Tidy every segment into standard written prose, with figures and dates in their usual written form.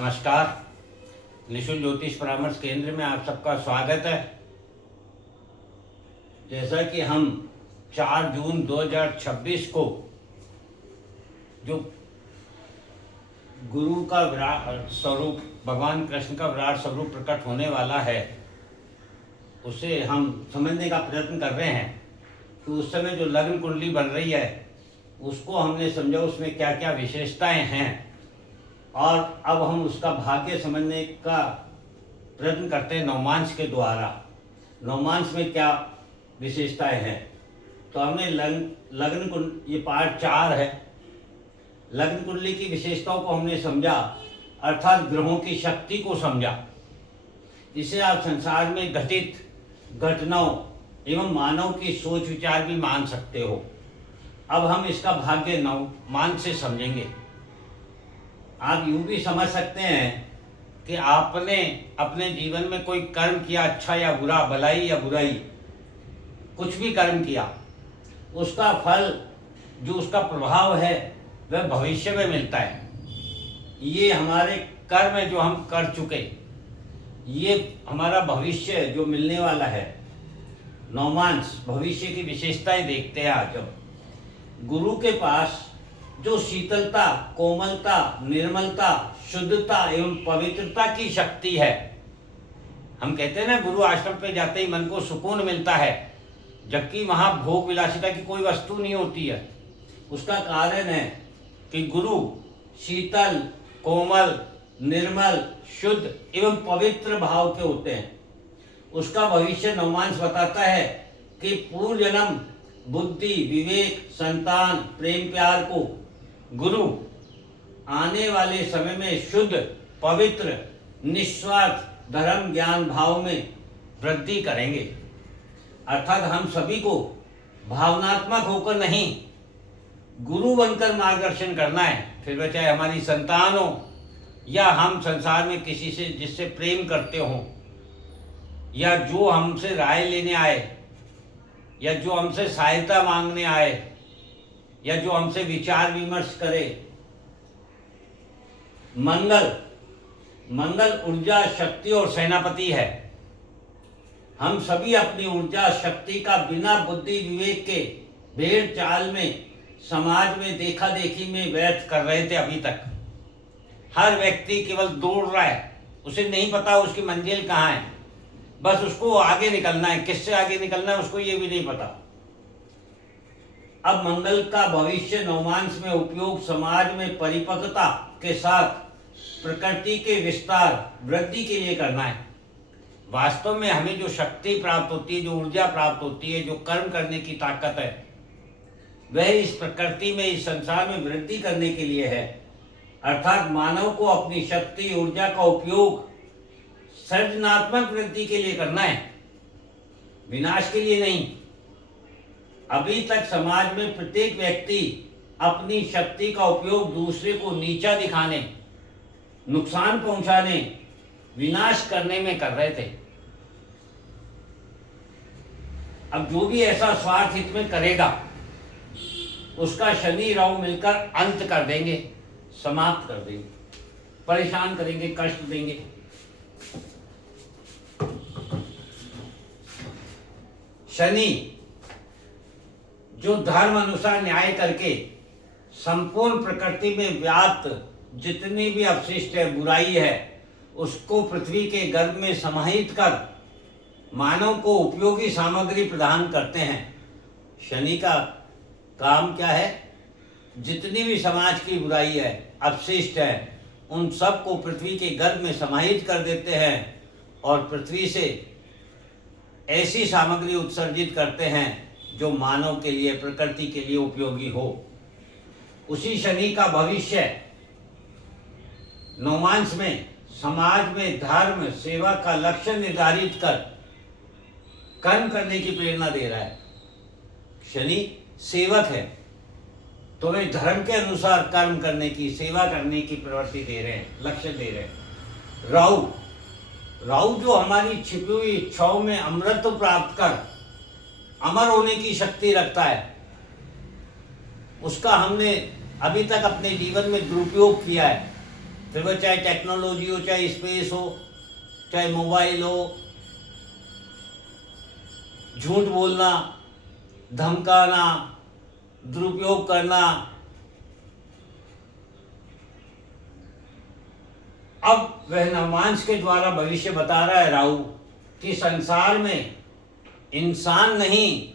नमस्कार। निशुल्क ज्योतिष परामर्श केंद्र में आप सबका स्वागत है। जैसा कि हम 4 जून 2026 को जो गुरु का विराट स्वरूप भगवान कृष्ण का विराट स्वरूप प्रकट होने वाला है, उसे हम समझने का प्रयत्न कर रहे हैं कि उस समय जो लग्न कुंडली बन रही है उसको हमने समझा, उसमें क्या क्या विशेषताएं हैं, और अब हम उसका भाग्य समझने का प्रयत्न करते हैं नवमांश के द्वारा। नवमांश में क्या विशेषताएं हैं, तो हमने लग्न कुंडली, ये पार्ट 4 है। लग्न कुंडली की विशेषताओं को हमने समझा, अर्थात ग्रहों की शक्ति को समझा। इसे आप संसार में घटित घटनाओं एवं मानव की सोच विचार भी मान सकते हो। अब हम इसका भाग्य नवमांश से समझेंगे। आप यूं भी समझ सकते हैं कि आपने अपने जीवन में कोई कर्म किया, अच्छा या बुरा, भलाई या बुराई, कुछ भी कर्म किया, उसका फल, जो उसका प्रभाव है, वह भविष्य में मिलता है। ये हमारे कर्म है जो हम कर चुके, ये हमारा भविष्य जो मिलने वाला है। नवमांश भविष्य की विशेषताएं देखते हैं आज। गुरु के पास जो शीतलता, कोमलता, निर्मलता, शुद्धता एवं पवित्रता की शक्ति है। हम कहते हैं ना, गुरु आश्रम पे जाते ही मन को सुकून मिलता है, जबकि वहां भोग विलासिता की कोई वस्तु नहीं होती है। उसका कारण है कि गुरु शीतल, कोमल, निर्मल, शुद्ध एवं पवित्र भाव के होते हैं। उसका भविष्य नवमांश बताता है कि पूर्व जन्म बुद्धि, विवेक, संतान, प्रेम, प्यार को गुरु आने वाले समय में शुद्ध, पवित्र, निस्वार्थ धर्म ज्ञान भाव में वृद्धि करेंगे। अर्थात हम सभी को भावनात्मक होकर नहीं, गुरु बनकर मार्गदर्शन करना है। फिर वह चाहे हमारी संतान हो या हम संसार में किसी से जिससे प्रेम करते हो, या जो हमसे राय लेने आए, या जो हमसे सहायता मांगने आए, या जो हमसे विचार विमर्श करे। मंगल ऊर्जा, शक्ति और सेनापति है। हम सभी अपनी ऊर्जा शक्ति का बिना बुद्धि विवेक के भेड़ चाल में समाज में देखा देखी में व्यर्थ कर रहे थे। अभी तक हर व्यक्ति केवल दौड़ रहा है, उसे नहीं पता उसकी मंजिल कहाँ है, बस उसको आगे निकलना है। किससे आगे निकलना है उसको ये भी नहीं पता। अब मंगल का भविष्य नवमांश में उपयोग समाज में परिपक्वता के साथ प्रकृति के विस्तार, वृद्धि के लिए करना है। वास्तव में हमें जो शक्ति प्राप्त होती है, जो ऊर्जा प्राप्त होती है, जो कर्म करने की ताकत है, वह इस प्रकृति में, इस संसार में वृद्धि करने के लिए है। अर्थात मानव को अपनी शक्ति, ऊर्जा का उपयोग सृजनात्मक वृद्धि के लिए करना है, विनाश के लिए नहीं। अभी तक समाज में प्रत्येक व्यक्ति अपनी शक्ति का उपयोग दूसरे को नीचा दिखाने, नुकसान पहुंचाने, विनाश करने में कर रहे थे। अब जो भी ऐसा स्वार्थ हित में करेगा, उसका शनि राहु मिलकर अंत कर देंगे, समाप्त कर देंगे, परेशान करेंगे, कष्ट देंगे। शनि जो धर्म अनुसार न्याय करके संपूर्ण प्रकृति में व्याप्त जितनी भी अवशिष्ट है, बुराई है, उसको पृथ्वी के गर्भ में समाहित कर मानव को उपयोगी सामग्री प्रदान करते हैं। शनि का काम क्या है? जितनी भी समाज की बुराई है, अपशिष्ट है, उन सब को पृथ्वी के गर्भ में समाहित कर देते हैं और पृथ्वी से ऐसी सामग्री उत्सर्जित करते हैं जो मानव के लिए, प्रकृति के लिए उपयोगी हो। उसी शनि का भविष्य नवमांश में समाज में धर्म सेवा का लक्ष्य निर्धारित कर कर्म करने की प्रेरणा दे रहा है। शनि सेवक है, तो वे धर्म के अनुसार कर्म करने की, सेवा करने की प्रवृत्ति दे रहे हैं, लक्ष्य दे रहे हैं। राहु जो हमारी छिपी हुई इच्छाओं में अमृत प्राप्त कर अमर होने की शक्ति रखता है, उसका हमने अभी तक अपने जीवन में दुरुपयोग किया है। फिर वह चाहे टेक्नोलॉजी हो, चाहे स्पेस हो, चाहे मोबाइल हो, झूठ बोलना, धमकाना, दुरुपयोग करना। अब वह नवमांश के द्वारा भविष्य बता रहा है राहु कि संसार में इंसान नहीं,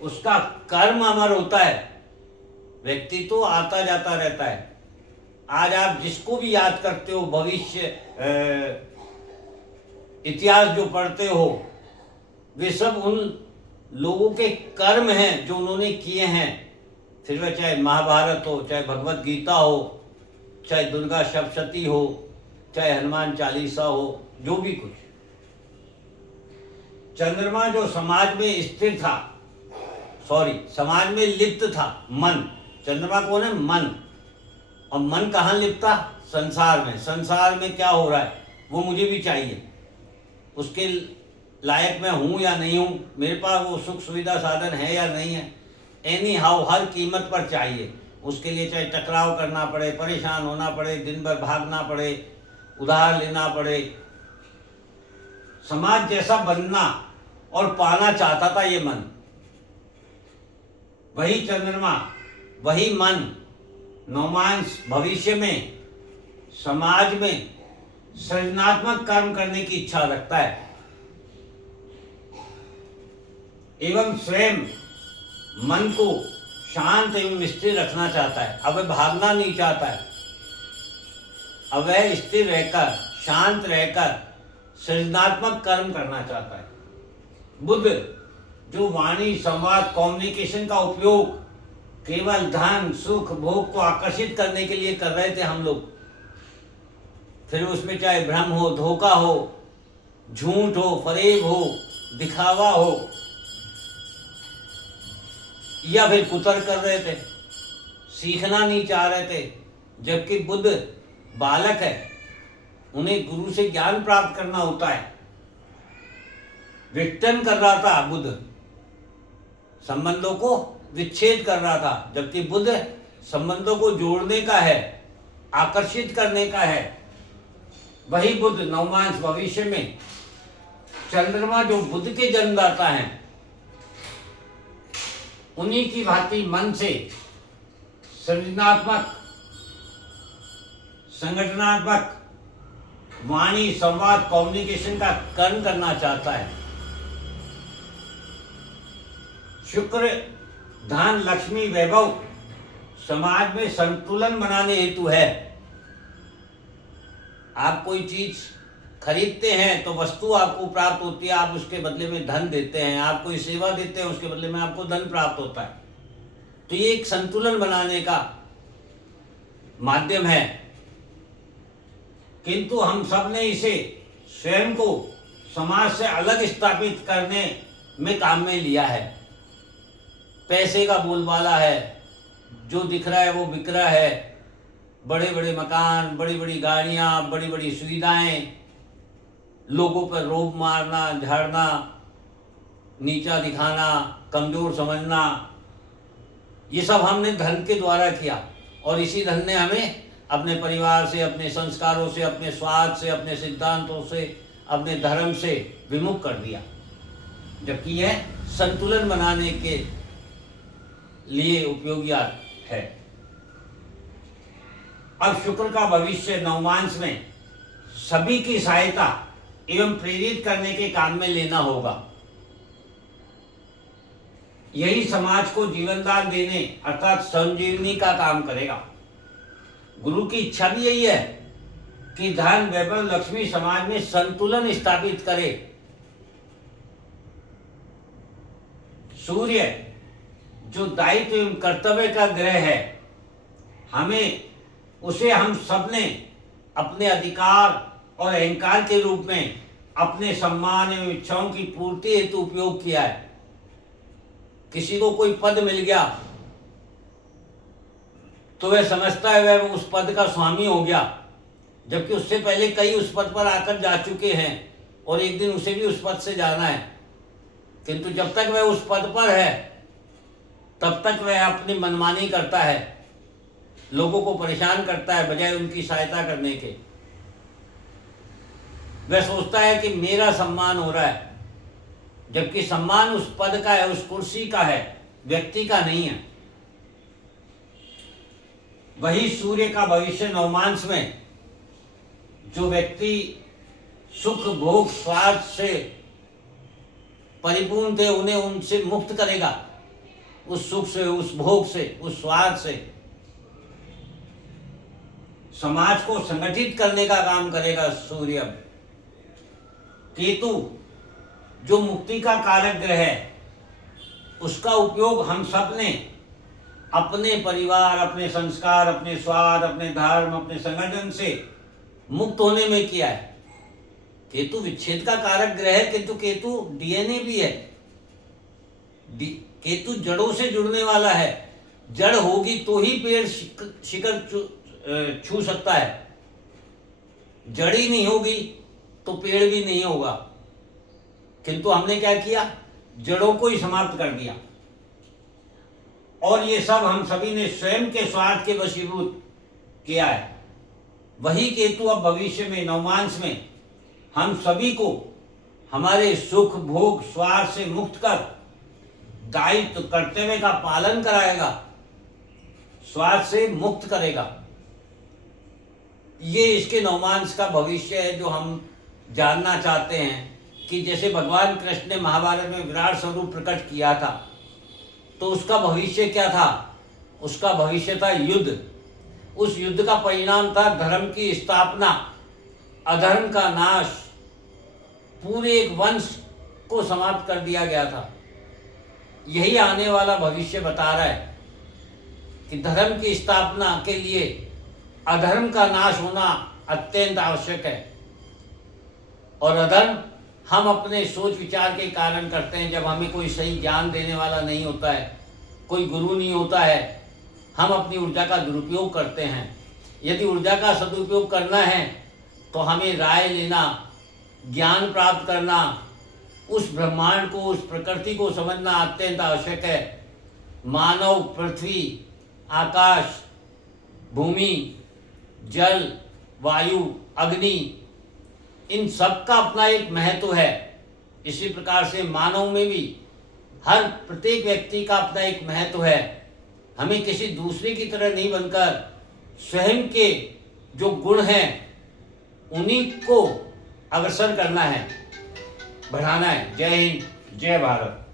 उसका कर्म अमर होता है। व्यक्ति तो आता जाता रहता है। आज आप जिसको भी याद करते हो, भविष्य इतिहास जो पढ़ते हो, वे सब उन लोगों के कर्म हैं जो उन्होंने किए हैं। फिर वह चाहे महाभारत हो, चाहे भगवत गीता हो, चाहे दुर्गा सप्तशती हो, चाहे हनुमान चालीसा हो, जो भी कुछ। चंद्रमा जो समाज में स्थिर था, समाज में लिप्त था, मन। चंद्रमा कौन है? मन। और मन कहाँ लिप्ता? संसार में। संसार में क्या हो रहा है वो मुझे भी चाहिए, उसके लायक मैं हूँ या नहीं हूँ, मेरे पास वो सुख सुविधा साधन है या नहीं है, एनी हाउ हर कीमत पर चाहिए। उसके लिए चाहे टकराव करना पड़े, परेशान होना पड़े, दिन भर भागना पड़े, उधार लेना पड़े। समाज जैसा बनना और पाना चाहता था ये मन। वही चंद्रमा, वही मन नवमांश भविष्य में समाज में सृजनात्मक कर्म करने की इच्छा रखता है एवं स्वयं मन को शांत एवं स्थिर रखना चाहता है। अब वह भागना नहीं चाहता है, अब वह स्थिर रहकर, शांत रहकर सृजनात्मक कर्म करना चाहता है। बुध जो वाणी, संवाद, कम्युनिकेशन का उपयोग केवल धन, सुख, भोग को आकर्षित करने के लिए कर रहे थे हम लोग, फिर उसमें चाहे भ्रम हो, धोखा हो, झूठ हो, फरेब हो, दिखावा हो, या फिर कुतर कर रहे थे, सीखना नहीं चाह रहे थे। जबकि बुध बालक है, उन्हें गुरु से ज्ञान प्राप्त करना होता है। विघटन कर रहा था बुध, संबंधों को विच्छेद कर रहा था, जबकि बुध संबंधों को जोड़ने का है, आकर्षित करने का है। वही बुध नवमांश भविष्य में चंद्रमा जो बुध के जन्मदाता हैं, उन्हीं की भांति मन से सृजनात्मक, संगठनात्मक, वाणी, संवाद, कम्युनिकेशन का कर्म करना चाहता है। शुक्र धन, लक्ष्मी, वैभव समाज में संतुलन बनाने हेतु है। आप कोई चीज खरीदते हैं तो वस्तु आपको प्राप्त होती है, आप उसके बदले में धन देते हैं। आप कोई सेवा देते हैं, उसके बदले में आपको धन प्राप्त होता है। तो ये एक संतुलन बनाने का माध्यम है, किंतु हम सब ने इसे स्वयं को समाज से अलग स्थापित करने में काम में लिया है। पैसे का बोलबाला है, जो दिख रहा है वो बिक रहा है। बड़े बड़े मकान, बड़ी बड़ी गाड़ियाँ, बड़ी बड़ी सुविधाएं, लोगों पर रोब मारना, झाड़ना, नीचा दिखाना, कमजोर समझना, ये सब हमने धन के द्वारा किया। और इसी धन ने हमें अपने परिवार से, अपने संस्कारों से, अपने स्वार्थ से, अपने सिद्धांतों से, अपने धर्म से विमुख कर दिया। जबकि यह संतुलन बनाने के लिए उपयोगी है। अब शुक्र का भविष्य नवमांश में सभी की सहायता एवं प्रेरित करने के काम में लेना होगा। यही समाज को जीवनदान देने अर्थात संजीवनी का काम करेगा। गुरु की इच्छा भी यही है कि धन, वैभव, लक्ष्मी समाज में संतुलन स्थापित करे। सूर्य जो दायित्व एवं कर्तव्य का ग्रह है, उसे हम सबने अपने अधिकार और अहंकार के रूप में अपने सम्मान एवं इच्छाओं की पूर्ति हेतु उपयोग किया है। किसी को कोई पद मिल गया तो वह समझता है वह उस पद का स्वामी हो गया, जबकि उससे पहले कई उस पद पर आकर जा चुके हैं और एक दिन उसे भी उस पद से जाना है। किंतु जब तक वह उस पद पर है तब तक वह अपनी मनमानी करता है। लोगों को परेशान करता है बजाय उनकी सहायता करने के। वह सोचता है कि मेरा सम्मान हो रहा है, जबकि सम्मान उस पद का है, उस कुर्सी का है, व्यक्ति का नहीं है। वही सूर्य का भविष्य नवमांश में जो व्यक्ति सुख भोग स्वार्थ से परिपूर्ण थे उन्हें उनसे मुक्त करेगा, उस सुख से, उस भोग से, उस स्वार्थ से। समाज को संगठित करने का काम करेगा सूर्य। केतु जो मुक्ति का कारक ग्रह है, उसका उपयोग हम सब ने अपने परिवार, अपने संस्कार, अपने स्वार्थ, अपने धर्म, अपने संगठन से मुक्त होने में किया है। केतु विच्छेद का कारक ग्रह है, किंतु केतु डीएनए भी है। केतु जड़ों से जुड़ने वाला है। जड़ होगी तो ही पेड़ शिखर छू सकता है। जड़ ही नहीं होगी तो पेड़ भी नहीं होगा। किंतु हमने क्या किया, जड़ों को ही समाप्त कर दिया। और ये सब हम सभी ने स्वयं के स्वार्थ के वशीभूत किया है। वही केतु अब भविष्य में नवमांश में हम सभी को हमारे सुख भोग स्वार्थ से मुक्त कर दायित्व कर्तव्य का पालन कराएगा, स्वार्थ से मुक्त करेगा। ये इसके नवमांश का भविष्य है जो हम जानना चाहते हैं। कि जैसे भगवान कृष्ण ने महाभारत में विराट स्वरूप प्रकट किया था, तो उसका भविष्य क्या था? उसका भविष्य था युद्ध। उस युद्ध का परिणाम था धर्म की स्थापना, अधर्म का नाश। पूरे एक वंश को समाप्त कर दिया गया था। यही आने वाला भविष्य बता रहा है कि धर्म की स्थापना के लिए अधर्म का नाश होना अत्यंत आवश्यक है। और अधर्म हम अपने सोच विचार के कारण करते हैं। जब हमें कोई सही ज्ञान देने वाला नहीं होता है, कोई गुरु नहीं होता है, हम अपनी ऊर्जा का दुरुपयोग करते हैं। यदि ऊर्जा का सदुपयोग करना है तो हमें राय लेना, ज्ञान प्राप्त करना, उस ब्रह्मांड को, उस प्रकृति को समझना अत्यंत आवश्यक है। मानव, पृथ्वी, आकाश, भूमि, जल, वायु, अग्नि, इन सब का अपना एक महत्व है। इसी प्रकार से मानव में भी हर प्रत्येक व्यक्ति का अपना एक महत्व है। हमें किसी दूसरे की तरह नहीं बनकर स्वयं के जो गुण हैं उन्हीं को अग्रसर करना है, बढ़ाना है। जय हिंद, जय भारत।